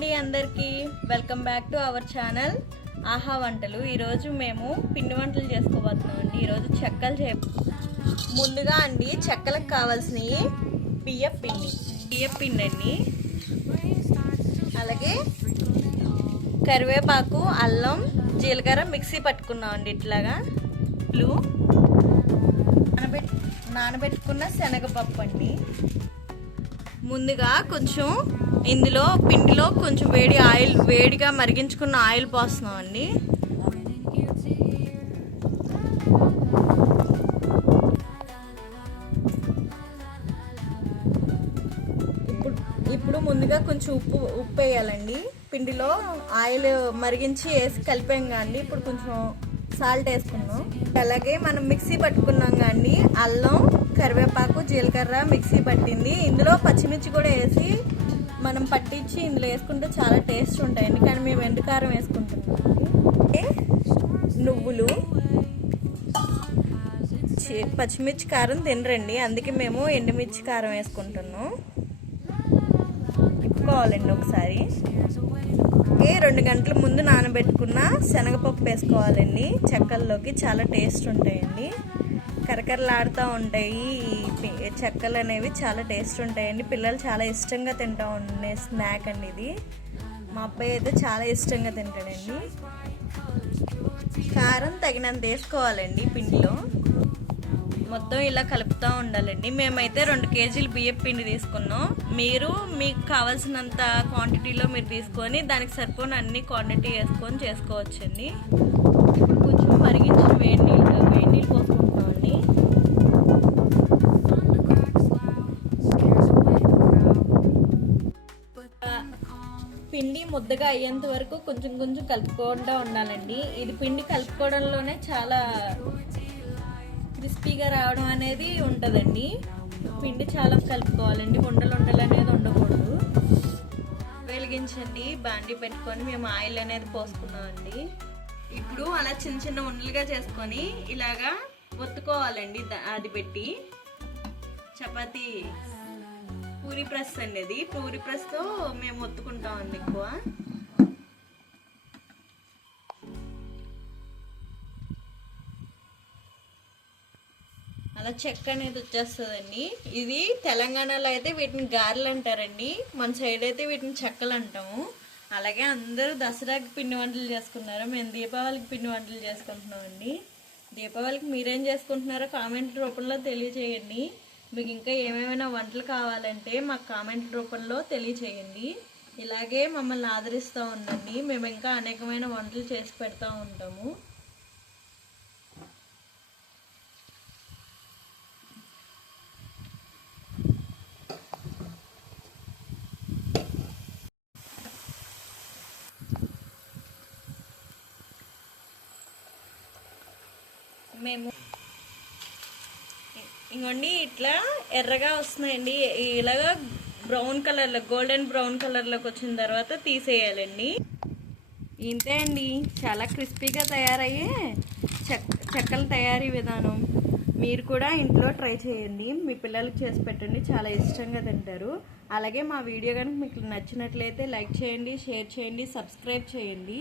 అండి అందరికీ. Welcome back to our channel ఆహా వంటలు. ఈరోజు మేము పిండి వంటలు చేసుకోబోతున్నాం అండి ఈరోజు చెక్కలు చే ముందుగా అండి చెక్కలకు కావాల్సినవి బియ్యం పిండి. బియ్యం పిండి అండి. అలాగే కరివేపాకు అల్లం జీలకర్ర మిక్సీ పట్టుకున్నాం అండి ఇట్లాగా. బ్లూ నానబెట్ నానబెట్టుకున్న శనగపప్పు అండి ముందుగా కొంచెం ఇందులో పిండిలో కొంచెం వేడి ఆయిల్ వేడిగా మరిగించుకున్న ఆయిల్ పోస్తున్నాం అండి. ఇప్పుడు ఇప్పుడు ముందుగా కొంచెం ఉప్పు ఉప్పు వేయాలండి. పిండిలో ఆయిల్ మరిగించి వేసి కలిపాం కానీ ఇప్పుడు కొంచెం సాల్ట్ వేసుకున్నాం అలాగే మనం మిక్సీ పట్టుకున్నాం కానీ అల్లం కరివేపాకు జీలకర్ర మిక్సీ పట్టింది. ఇందులో పచ్చిమిర్చి కూడా వేసి మనం పట్టించి ఇందులో వేసుకుంటే చాలా టేస్ట్ ఉంటాయండి కానీ మేము ఎండుకారం వేసుకుంటున్నాం. నువ్వులు పచ్చిమిర్చి కారం తినరండి. అందుకే మేము ఎండుమిర్చి కారం వేసుకుంటున్నాం. తిప్పుకోవాలండి ఒకసారి. ఏ రెండు గంటల ముందు నానబెట్టుకున్న శనగపప్పు వేసుకోవాలండి. చెక్కల్లోకి చాలా టేస్ట్ ఉంటాయండి. కరకరలాడుతూ ఉంటాయి. చెక్కలు అనేవి చాలా టేస్ట్ ఉంటాయండి. పిల్లలు చాలా ఇష్టంగా తింటా ఉండే స్నాక్ అండి ఇది. మా అబ్బాయి అయితే చాలా ఇష్టంగా తింటాడండి. కారం తగినంత వేసుకోవాలండి పిండిలో. మొత్తం ఇలా కలుపుతూ ఉండాలండి. మేమైతే రెండు కేజీలు బియ్యం పిండి తీసుకున్నాం. మీరు మీకు కావాల్సినంత క్వాంటిటీలో మీరు తీసుకొని దానికి సరిపోని అన్ని క్వాంటిటీ వేసుకొని చేసుకోవచ్చండి. ఇప్పుడు కొంచెం మరిగించిన వేడి నీళ్ళు వేడి నీళ్ళు పోసుకుంటాం ముద్దగా అయ్యేంత వరకు కొంచెం కొంచెం కలుపుకుంటూ ఉండాలండి. ఇది పిండి కలుపుకోవడంలోనే చాలా క్రిస్పీగా రావడం అనేది ఉంటుందండి. పిండి చాలా కలుపుకోవాలండి. ఉండలు ఉండలు అనేది ఉండకూడదు. వెలిగించండి. బాండి పెట్టుకొని మేము ఆయిల్ అనేది పోసుకున్నామండి ఇప్పుడు అలా చిన్న చిన్న ఉండలుగా చేసుకొని ఇలాగా ఒత్తుకోవాలండి అది పెట్టి. చపాతీ. పూరి ప్రెస్ అండి అది. పూరి ప్రెస్తో మేము ఒత్తుకుంటామండి ఎక్కువ. అలా చెక్క అనేది వచ్చేస్తుందండి. ఇది తెలంగాణలో అయితే వీటిని గారెలు అంటారండి. మన సైడ్ అయితే వీటిని చెక్కలు అంటాము. అలాగే అందరూ దసరాకి పిండి వంటలు చేసుకున్నారు? మేము దీపావళికి పిండి వంటలు చేసుకుంటున్నామండి. దీపావళికి మీరేం చేసుకుంటున్నారో కామెంట్ రూపంలో తెలియజేయండి మీకు ఇంకా ఏమేమైనా వంటలు కావాలంటే మాకు కామెంట్ రూపంలో తెలియచేయండి. ఇలాగే మమ్మల్ని ఆదరిస్తూ ఉండండి. మేము ఇంకా అనేకమైన వంటలు చేసి పెడతా ఉంటాము. మేము ఇంకోండి ఇట్లా ఎర్రగా వస్తున్నాయండి. ఇలాగా బ్రౌన్ కలర్లో గోల్డెన్ బ్రౌన్ కలర్లోకి వచ్చిన తర్వాత తీసేయాలండి. ఇంతే అండి. చాలా క్రిస్పీగా తయారయ్యే చెక్ చెక్కల తయారీ విధానం. మీరు కూడా ఇంట్లో ట్రై చేయండి. మీ పిల్లలకి చేసి పెట్టండి. చాలా ఇష్టంగా తింటారు. అలాగే మా వీడియో కనుక మీకు నచ్చినట్లయితే లైక్ చేయండి షేర్ చేయండి సబ్స్క్రైబ్ చేయండి.